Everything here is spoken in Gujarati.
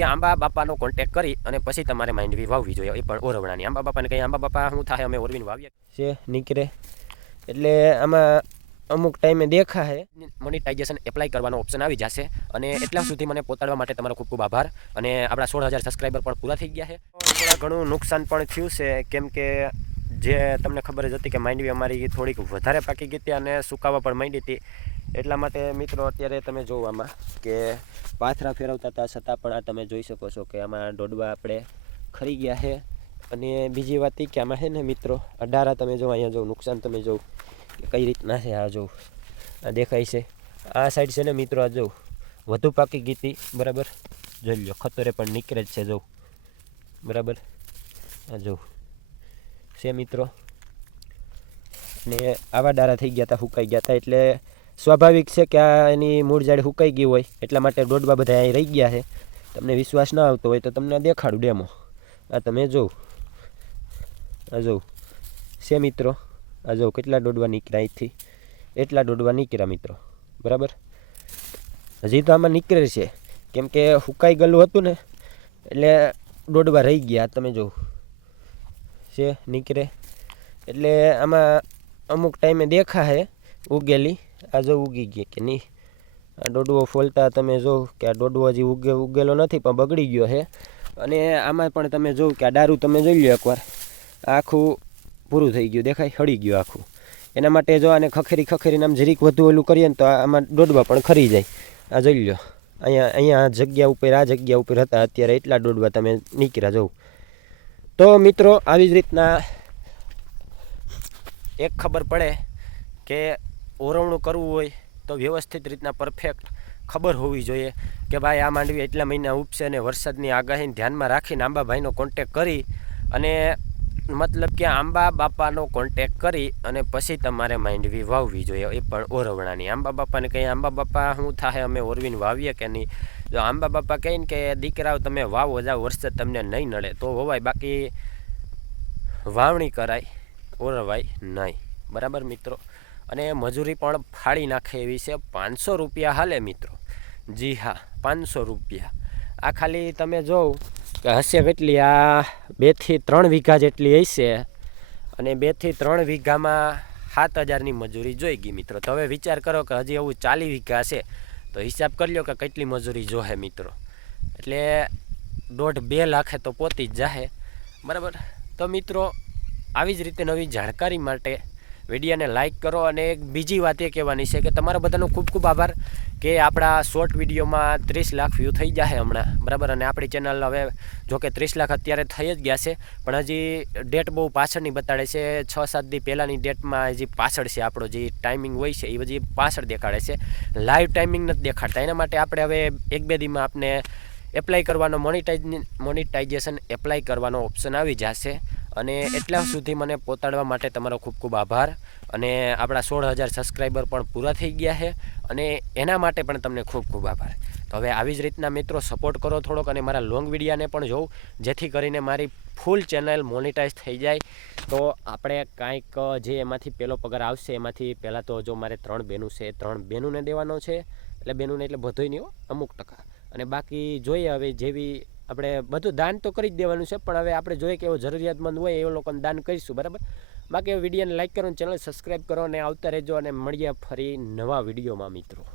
કે આંબા બાપાનો કોન્ટેક્ટ કરી અને પછી તમારે માંડવી વાવવી જોઈએ, એ પણ ઓરવણાની. આંબા બાપાને કંઈ આંબા બાપા શું થાય અમે ઓરવીને વાવીએ છે નીકળે એટલે આમાં અમુક ટાઈમે દેખાય મોનિટાઇઝેશન એપ્લાય કરવાનો ઓપ્શન આવી જશે. અને એટલા સુધી મને પહોંચાડવા માટે તમારો ખૂબ ખૂબ આભાર. અને આપણા 16,000 સબસ્ક્રાઈબર પણ પૂરા થઈ ગયા છે. થોડા ઘણું નુકસાન પણ થયું છે, કેમ કે જે તમને ખબર જ હતી કે માંડવી અમારી થોડીક વધારે પાકી ગઈ હતી અને સુકાવા પણ માંડી હતી. એટલા માટે મિત્રો અત્યારે તમે જોવો આમાં કે પાથરા ફેરવતા હતા છતાં પણ આ તમે જોઈ શકો છો કે આમાં દોડવા આપણે ખરી ગયા છે. અને બીજી વાત એ કે આમાં છે ને મિત્રો અડારા તમે જો અહીંયા જો નુકસાન તમે જો કઈ રીતના છે. આ જો આ દેખાય છે, આ સાઈડ છે ને મિત્રો, આ જો વધુ પાકી ગઈ હતી બરાબર. જોઈ લો ખતરે પણ નીકળે જ છે જો બરાબર. આ જો છે મિત્રો, ને આવા ડારા થઈ ગયા હતા, સુકાઈ ગયા હતા. એટલે સ્વાભાવિક છે કે આ એની મૂળ ઝાડ સુકાઈ ગઈ હોય, એટલા માટે દોડવા બધા અહીં રહી ગયા છે. તમને વિશ્વાસ ના આવતો હોય તો તમને દેખાડું ડેમો. આ તમે જો, આ જો છે મિત્રો, આ જો કેટલા દોડવા નીકળ્યા અહીંથી, એટલા દોડવા નીકળ્યા મિત્રો બરાબર. હજી તો આમાં નીકળે છે, કેમ કે સુકાઈ ગયેલું હતું ને એટલે દોડવા રહી ગયા. તમે જો છે નીકળે એટલે આમાં અમુક ટાઈમે દેખાય ઉગેલી. આ જો ઉગી ગઈ કે નહીં, આ દોડવો ફોલતા તમે જો કે આ દોડવો હજી ઉગેલો નથી પણ બગડી ગયો છે. અને આમાં પણ તમે જો કે આ ડારું તમે જોઈ લો એકવાર, આખું પૂરું થઈ ગયું દેખાય, હળી ગયું આખું. એના માટે જો આને ખખેરીને આમ જરીક વધુ ઓલું કરીએ ને તો આમાં દોડવા પણ ખરી જાય. આ જોઈ લો અહીંયા આ જગ્યા ઉપર હતા અત્યારે એટલા દોડવા તમે નીકળ્યા જવું. તો મિત્રો આવી જ રીતના એક ખબર પડે કે ઓરવણું કરવું હોય તો વ્યવસ્થિત રીતના પરફેક્ટ ખબર હોવી જોઈએ કે ભાઈ આ માંડવી એટલા મહિના ઉપસે અને વરસાદની આગાહીને ધ્યાનમાં રાખીને આંબાભાઈનો કોન્ટેક કરી અને મતલબ કે આંબા બાપાનો કોન્ટેક કરી અને પછી તમારે માંડવી વાવવી જોઈએ, એ પણ ઓરવણાની. આંબા બાપાને કંઈ આંબા બાપા શું થાય અમે ઓરવીને વાવીએ કે નહીં. જો આંબા બાપા કહીને કે દીકરાઓ તમે વાવો જાઓ, વરસાદ તમને નહીં નડે તો હોવાય, બાકી વાવણી કરાય, ઓરવાય નહીં બરાબર મિત્રો. અને મજૂરી પણ ફાડી નાખે એવી છે. 500 રૂપિયા હાલે મિત્રો. જી હા, 500 રૂપિયા. આ ખાલી તમે જોવ કે હશે કેટલી, આ 2 થી 3 વીઘા જેટલી હશે. અને 2 થી 3 વીઘામાં 7,000ની મજૂરી જોઈ ગઈ મિત્રો. તો હવે વિચાર કરો કે હજી એવું 40 વીઘા છે તો હિસાબ કરી લો કે કેટલી મજૂરી જોહે મિત્રો. એટલે 1.5-2 લાખે તો પહોંચી જ જાહે બરાબર. તો મિત્રો આવી જ રીતે નવી જાણકારી માટે વિડીયોને લાઇક કરો. અને એક બીજી વાત એ કહેવાની છે કે તમારા બધાનો ખૂબ ખૂબ આભાર કે આપણા શોર્ટ વિડીયોમાં 30 લાખ વ્યૂ થઈ જાય હમણાં બરાબર. અને આપણી ચેનલ હવે જોકે 30 લાખ અત્યારે થઈ જ ગયા છે, પણ હજી ડેટ બહુ પાછળની બતાડે છે. 6-7 દી પહેલાંની ડેટમાં હજી પાછળ છે. આપણો જે ટાઈમિંગ હોય છે એ હજી પાછળ દેખાડે છે, લાઈવ ટાઈમિંગ નથી દેખાડતા. એના માટે આપણે હવે 1-2 દીમાં આપણે એપ્લાય કરવાનો મોનિટાઇઝેશન એપ્લાય કરવાનો ઓપ્શન આવી જશે. અને એટલા સુધી મને પહોંચાડવા માટે તમારો ખૂબ ખૂબ આભાર. અને આપણા 16,000 સબસ્ક્રાઈબર પણ પૂરા થઈ ગયા છે, અને એના માટે પણ તમને ખૂબ ખૂબ આભાર. તો હવે આવી જ રીતના મિત્રો સપોર્ટ કરો થોડોક, અને મારા લોંગ વિડીયાને પણ જોઉં, જેથી કરીને મારી ફૂલ ચેનલ મોનિટાઈઝ થઈ જાય. તો આપણે કાંઈક જે એમાંથી પહેલો પગાર આવશે એમાંથી પહેલાં તો જો મારે 3 બહેનું છે, 3 બહેનોને દેવાનો છે. એટલે બહેનોને એટલે બધોય નહીં હો, અમુક ટકા. અને બાકી જોઈએ હવે જેવી આપણે બધું દાન તો કરી જ દેવાનું છે, પણ હવે આપણે જોઈએ કે એવો જરૂરિયાતમંદ હોય એ લોકોને દાન કરીશું બરાબર. બાકી વિડીયોને લાઇક કરો, ચેનલ સબસ્ક્રાઈબ કરો અને આવતા રહેજો. અને મળીએ ફરી નવા વિડીયોમાં મિત્રો.